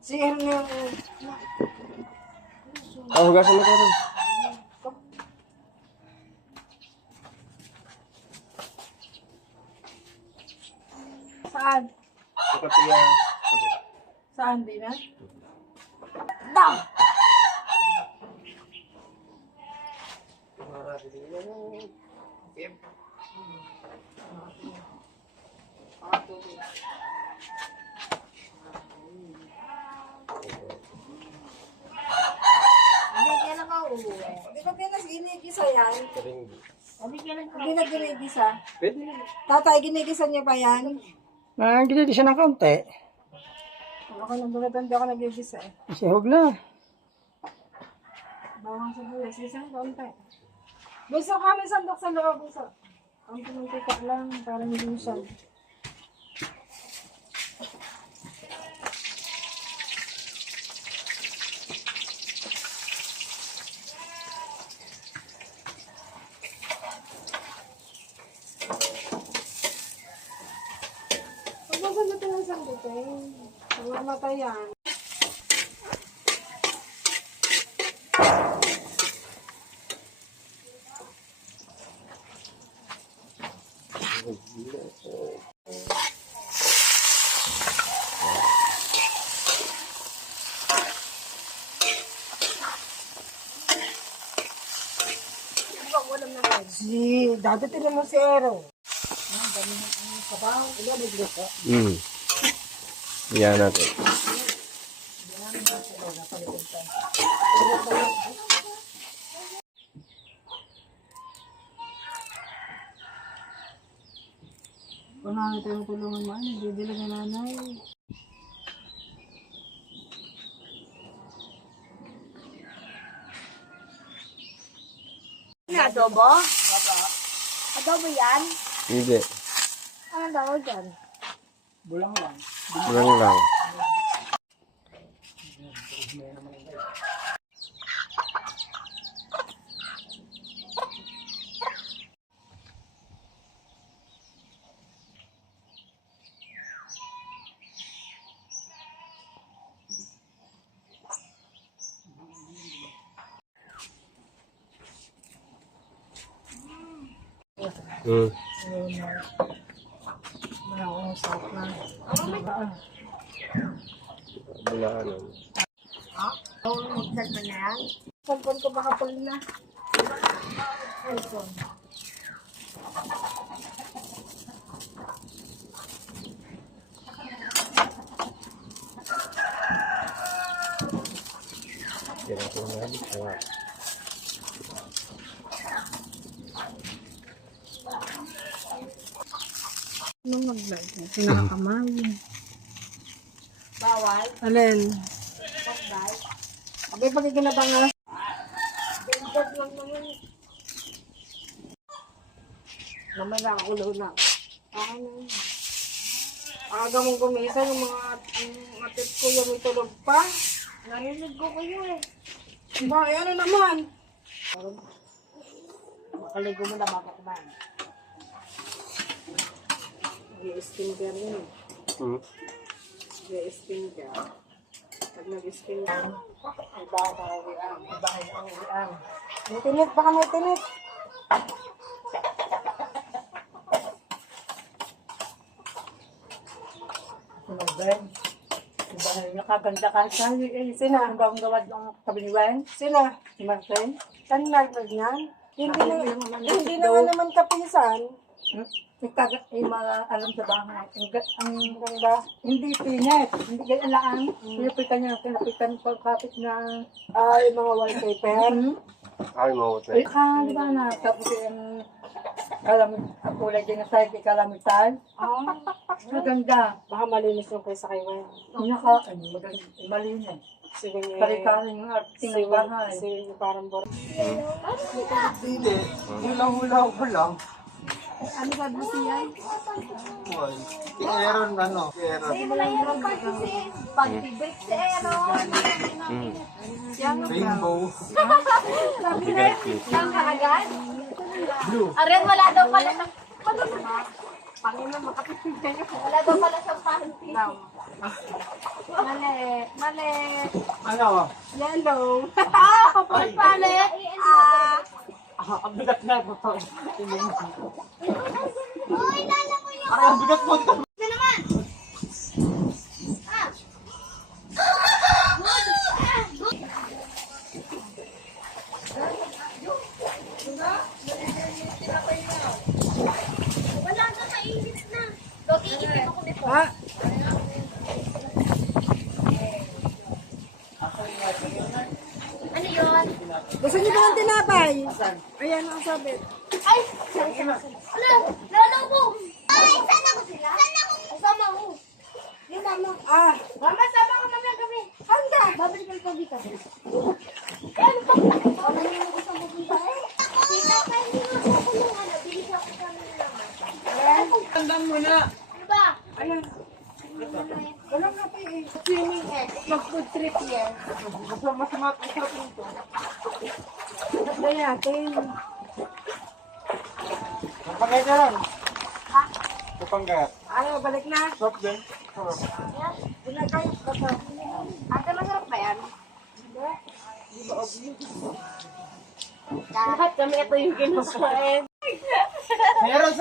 Si Ernel. Hugasan mo ito rin. Saan? Ito yan. Saan din na? Dang! Hindi ko ginigisa yan. Hindi na ginigisa. Pwede. Tatay, ginigisa niyo pa yan? Ginigisa ng kaunti. Ako nang bunatan, di ako nagigisa eh. Sihog na. Bawang sibuyas, isang kaunti. Gusto kami sandok sa loob. Ang pinutika lang, parang hindi siya. Pagbasan natin ang sandukin. Mamatay yan. Si, dati tinan mo si Ero. Ang dami ng kabaw. Ilan nagluto? Yan natin. Kung namin tayo tulungan mo, hindi dilag na nanay. Adobo? Adobo yan? Hindi. Anong tawag dyan? Bulang lang. Lang lang. Manausap na. Bulahanan. Magdag mo na yan? Cellphone ko baka pul na. Cellphone. Yan ako na. Nung mag-vlog na, pinakamay. Bawal? Alin? Magdal? Abay, pagkikinabangas. Bendog lang naman. Naman na, ulo na. Aga mong gumisa, yung mga atip ko yung may tulog pa. Narinig ko kayo eh. Ba, ano naman? Makaligo mo na bago kumain. Nag-i-skin yun. Nag-i-skin Pag nag-skin ka, iba ka uwian. Iba ka uwian. May tinit, baka may tinit. Sinabay. Ibahay niya kaganda ka. Sina, ang gawang gawad ng kabiniwan. Sila, Si Martin. kan nagmag niyan. Hindi na nga naman kapisan. Yung mga alam sa bahay. Ang ganda. Hindi pinit. Hindi ganyan lang. Pinapitan niya. Pinapitan pagkapit na. Yung mga wallpaper. Ay, mawat na. Di ba na? Tapos yung kalamit. Ang kulay din na side. Kalamitan. Maganda. Baka malinis yung kaysa kay Wen. Maganda. Malinis. Sige niya. Pare-pare yung arting ng bahay. Sige niya parang bor. Hindi. Hula-hula ko lang. Ano ba ba siya? Si Aaron, ano? Si Aaron. Wala yung pag-break si Aaron. Rainbow. Sabi na, lang kaagad. Aren, wala daw pala. Panginoon, makapipigyan niyo. Wala daw pala siyang panty. Mali. Mali. Ano? Yellow. Kapag pala. Ang bigat na ito. Uy, lala mo yun. Ang bigat mo dito. Ito naman. Wala na, mainit na. Dog, iipin ako nito. Ah, Ano yun? gusto niyo ba ng tinapay? Ayan ang sabi. Ay! Ano? Lalo mo! Ay! Saan ako sila? Saan ako? Kasama mo. Yung mama. Ah, Mama, sama ka mamaya gabi. handa. Babalik ka dito. Eh, ano pa? Mama niyo yung gusto mo dito eh. Tita, pa hindi mo ako kulungan. Bilis ako sa mga naman. Tandang mo na. Ano ba? Ayan. Wala na pa eh. Swimming eh. Mag-food trip yan. Masarap nito. Handa natin. Kapagay ka lang. Kapagay. Ano, balik na. Soft din. Hindi na kayo. Basta. Ate, masarap ba yan? Lahat kami ito yung kinukuha. Meron.